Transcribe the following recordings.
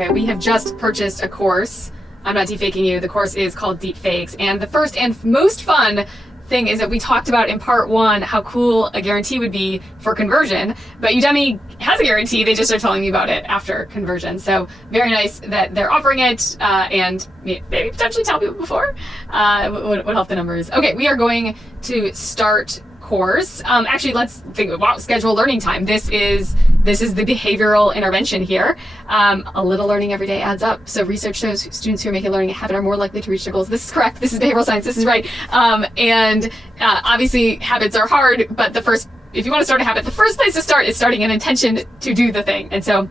Okay, we have just purchased a course. I'm not deepfaking you. The course is called Deepfakes. And the first and most fun thing is that we talked about in part 1 how cool a guarantee would be for conversion, but Udemy has a guarantee. They just are telling me about it after conversion. So very nice that they're offering it, and maybe potentially tell people before would help the numbers. Okay, we are going to start course. Actually, let's think about schedule learning time. This is the behavioral intervention here. A little learning every day adds up. So research shows students who are making learning a habit are more likely to reach their goals. This is correct. This is behavioral science. This is right. Obviously habits are hard, but if you want to start a habit, the first place to start is starting an intention to do the thing. And so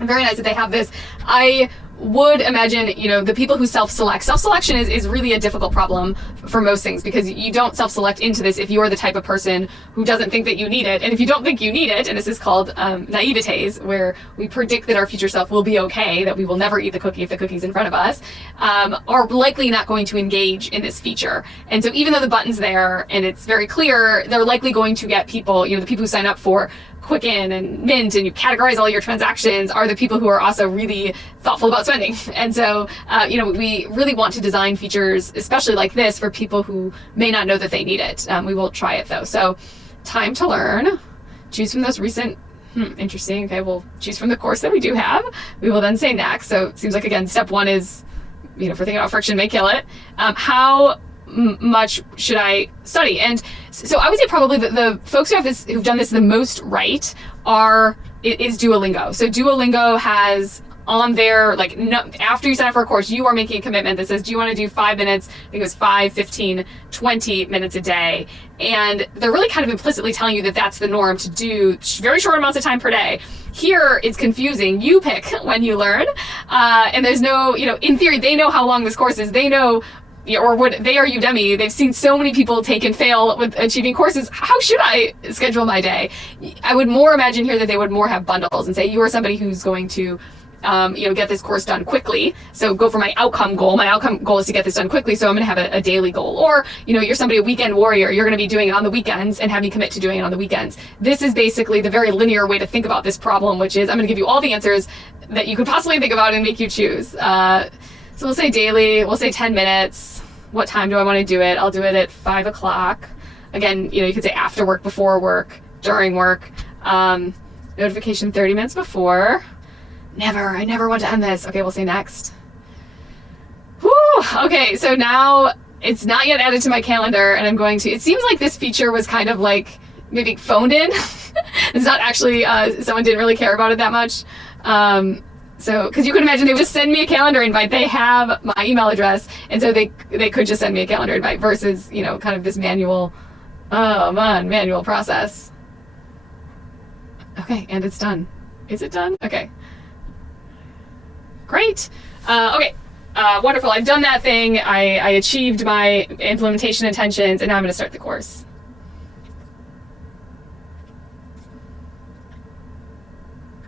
very nice that they have this. I would imagine, the people who self-select. Self-selection is really a difficult problem for most things, because you don't self-select into this if you're the type of person who doesn't think that you need it. And if you don't think you need it, and this is called naivetes, where we predict that our future self will be okay, that we will never eat the cookie if the cookie's in front of us, are likely not going to engage in this feature. And so even though the button's there and it's very clear, they're likely going to get people, the people who sign up for Quicken and Mint and you categorize all your transactions are the people who are also really thoughtful about spending. And so, we really want to design features, especially like this, for people who may not know that they need it. We will try it though. So time to learn, choose from those recent, interesting. Okay, we'll choose from the course that we do have. We will then say next. So it seems like, again, step 1 is, if we're thinking about friction may kill it. How much should I study? And so I would say probably the folks who've done this the most right is Duolingo. So Duolingo has on there, after you sign up for a course, you are making a commitment that says, do you want to do 5 minutes? I think it was 5, 15, 20 minutes a day. And they're really kind of implicitly telling you that that's the norm to do very short amounts of time per day. Here, it's confusing. You pick when you learn. And there's no, in theory, they know how long this course is. They know, or what they are Udemy. They've seen so many people take and fail with achieving courses. How should I schedule my day? I would more imagine here that they would more have bundles and say, you are somebody who's going to get this course done quickly. So go for my outcome goal. My outcome goal is to get this done quickly. So I'm going to have a daily goal. Or, you're somebody, a weekend warrior. You're going to be doing it on the weekends and have me commit to doing it on the weekends. This is basically the very linear way to think about this problem, which is I'm going to give you all the answers that you could possibly think about and make you choose. So we'll say daily, we'll say 10 minutes. What time do I want to do it? I'll do it at 5 o'clock. Again, you could say after work, before work, during work. Notification 30 minutes before. I never want to end this. Okay, we'll say next. Whew, okay, so now it's not yet added to my calendar, and I'm going to, it seems like this feature was kind of like maybe phoned in. It's not actually, someone didn't really care about it that much. So, because you could imagine they would just send me a calendar invite. They have my email address, and so they could just send me a calendar invite versus, kind of this manual process. Okay, and it's done. Is it done? Okay. Great. Okay. Wonderful. I've done that thing. I achieved my implementation intentions, and now I'm going to start the course.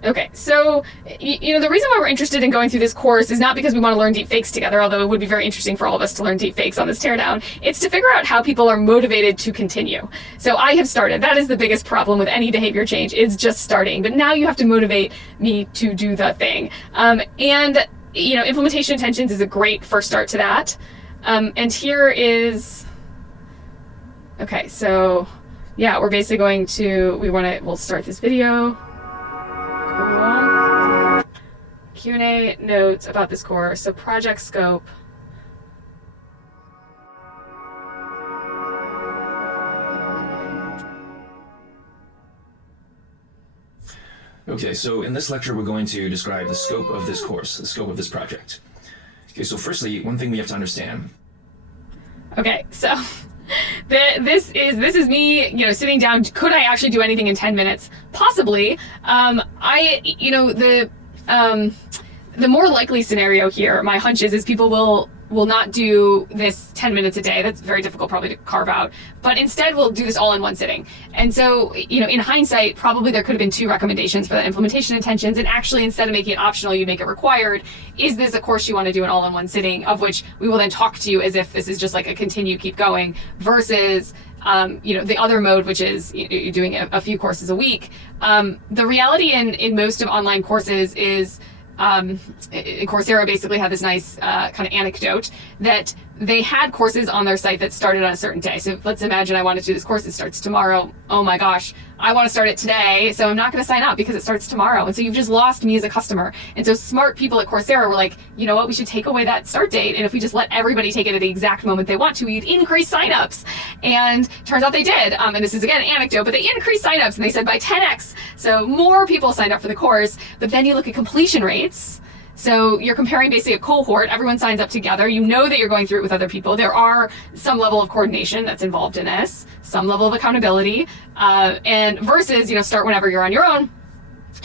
Okay, so, the reason why we're interested in going through this course is not because we want to learn deepfakes together, although it would be very interesting for all of us to learn deepfakes on this teardown. It's to figure out how people are motivated to continue. So I have started. That is the biggest problem with any behavior change, is just starting. But now you have to motivate me to do the thing. Implementation intentions is a great first start to that. And here is, okay, so, yeah, we're basically going to, we'll start this video. Q&A notes about this course. So project scope. Okay, so in this lecture, we're going to describe the scope of this course, the scope of this project. Okay, so firstly, one thing we have to understand. Okay, so this is me, sitting down. Could I actually do anything in 10 minutes? Possibly. The more likely scenario here, my hunch is people will not do this 10 minutes a day. That's very difficult probably to carve out, but instead we'll do this all in one sitting. And so, in hindsight, probably there could have been 2 recommendations for that implementation intentions. And actually, instead of making it optional, you make it required. Is this a course you want to do an all in one sitting, of which we will then talk to you as if this is just like a continue, keep going, versus the other mode, which is you're doing a few courses a week. The reality in most of online courses is Coursera basically had this nice kind of anecdote that they had courses on their site that started on a certain day. So let's imagine I want to do this course, it starts tomorrow. Oh my gosh, I want to start it today, so I'm not going to sign up because it starts tomorrow. And so you've just lost me as a customer. And so smart people at Coursera were like, you know what, we should take away that start date. And if we just let everybody take it at the exact moment they want to, we'd increase signups. And turns out they did. And this is again an anecdote, but they increased signups and they said by 10x. So more people signed up for the course. But then you look at completion rates. So you're comparing basically a cohort, everyone signs up together, you know that you're going through it with other people. There are some level of coordination that's involved in this, some level of accountability, and versus, start whenever you're on your own.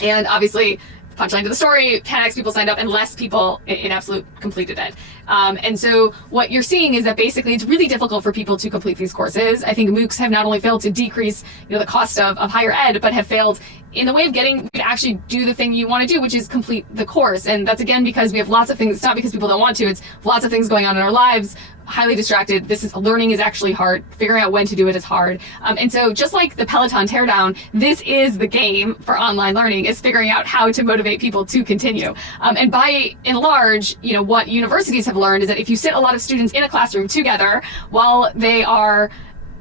And obviously, punchline to the story, 10x people signed up and less people in absolute completed it. And so what you're seeing is that basically it's really difficult for people to complete these courses. I think MOOCs have not only failed to decrease the cost of higher ed, but have failed in the way of getting you to actually do the thing you want to do, which is complete the course. And that's again because we have lots of things. It's not because people don't want to, it's lots of things going on in our lives, highly distracted. Learning is actually hard. Figuring out when to do it is hard. And so just like the Peloton teardown, this is the game for online learning, is figuring out how to motivate people to continue. And by and large, what universities have learned is that if you sit a lot of students in a classroom together while they are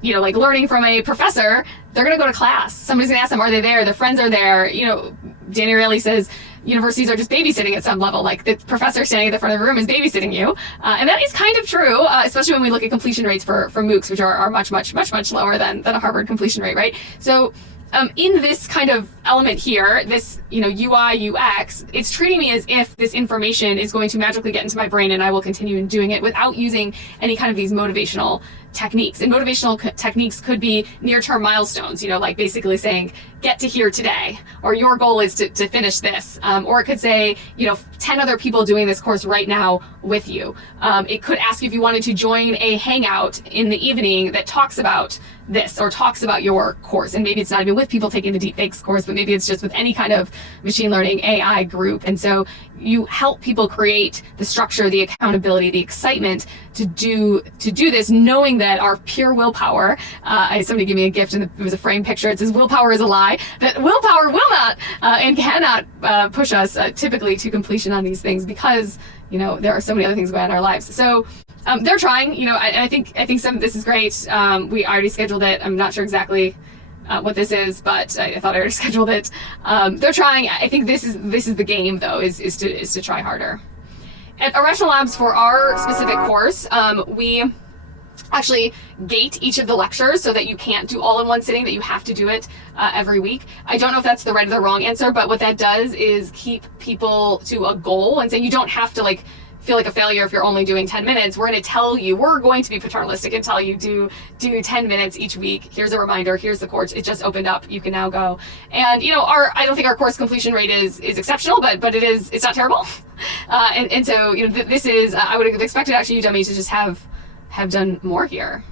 learning from a professor, they're going to go to class. Somebody's going to ask them, are they there? Their friends are there. Danny Ariely says universities are just babysitting at some level. Like the professor standing at the front of the room is babysitting you. And that is kind of true, especially when we look at completion rates for MOOCs, which are much, much, much, much lower than a Harvard completion rate, right? So in this kind of element here, this, UI, UX, it's treating me as if this information is going to magically get into my brain and I will continue in doing it without using any kind of these motivational techniques. And motivational techniques could be near-term milestones, like basically saying, get to here today, or your goal is to finish this. Or it could say, 10 other people doing this course right now with you. It could ask you if you wanted to join a hangout in the evening that talks about this or talks about your course. And maybe it's not even with people taking the deepfakes course, but maybe it's just with any kind of machine learning AI group. And so you help people create the structure, the accountability, the excitement to do this, knowing that our pure willpower, somebody gave me a gift and it was a framed picture. It says willpower is a lie, that willpower will not and cannot push us typically to completion on these things because, there are so many other things going on in our lives. So they're trying, I think some of this is great. We already scheduled it. I'm not sure exactly what this is, but I thought I already scheduled it. They're trying. I think this is the game though, is to try harder. At Irrational Labs for our specific course, we actually gate each of the lectures so that you can't do all in one sitting, that you have to do it every week. I don't know if that's the right or the wrong answer, but what that does is keep people to a goal and say you don't have to feel like a failure if you're only doing 10 minutes. We're going to tell you, we're going to be paternalistic and tell you do 10 minutes each week. Here's a reminder, here's the course, it just opened up, you can now go. And I don't think our course completion rate is exceptional, but it's not terrible. And so this is, I would have expected actually Udemy to just have done more here.